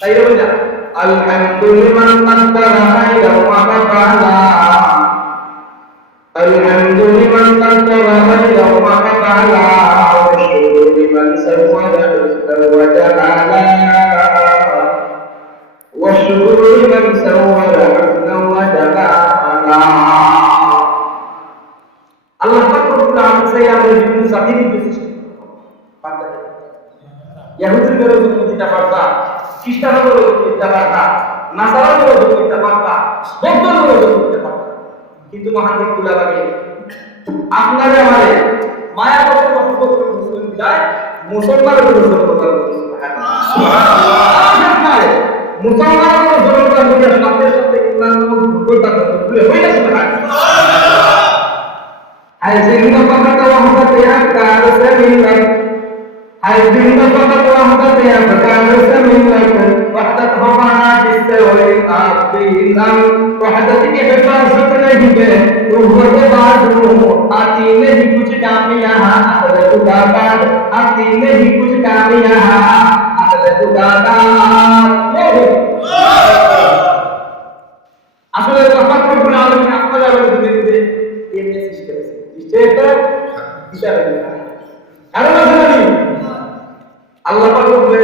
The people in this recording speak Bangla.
তাই বলে না আলহামদুলিল্লাহ তাকদারা খাইরা ওয়া কাফালা আলহামদুলিল্লাহ তাকদারা খাইরা ওয়া কাফালা ওয়া শুকরু লিমান সাওয়াদা ওয়া জালালা ওয়া শুকরু লিমান সাওয়াদা ওয়া জালালা আল্লাহ পাক রব্বুল আলামিন সেই আমাদের বিভিন্ন জাতির সৃষ্টি পারতা ইহুদি বলে দিতে পারতা খ্রিস্টান বলে দিতে পারতা নাসারা বলে দিতে পারতা বৌদ্ধ বলে দিতে পারতা কিন্তু মহান রব্বুল আলামিন আপনারে আমারে মায়া করে মহব্বত করে মুসলিম বিদায় মুসলমানের উপর জোর করতে সুবহানাল্লাহ মুসলমানের উপর জোর করতে হবে সাথে সাথে ইসলাম ভুল করতে হবে হয়ে যাবে সুবহানাল্লাহ Haizin fakat wahdat ya kar semilak Haizin fakat wahdat ya kar semilak Wahdat hafana jisawai aabinam Wahdat ke hifazat nahi hai Ruhwat bazu Aati nahi kuch kaam yahan Akal kudadar Aati nahi kuch kaam yahan Akal kudadar আসলে রহমান রব্বুল আলামিন আপনারা বলতে এই মেসেজ করেছে এটা হিসাবে কারণ আছে আল্লাহ পাক বলে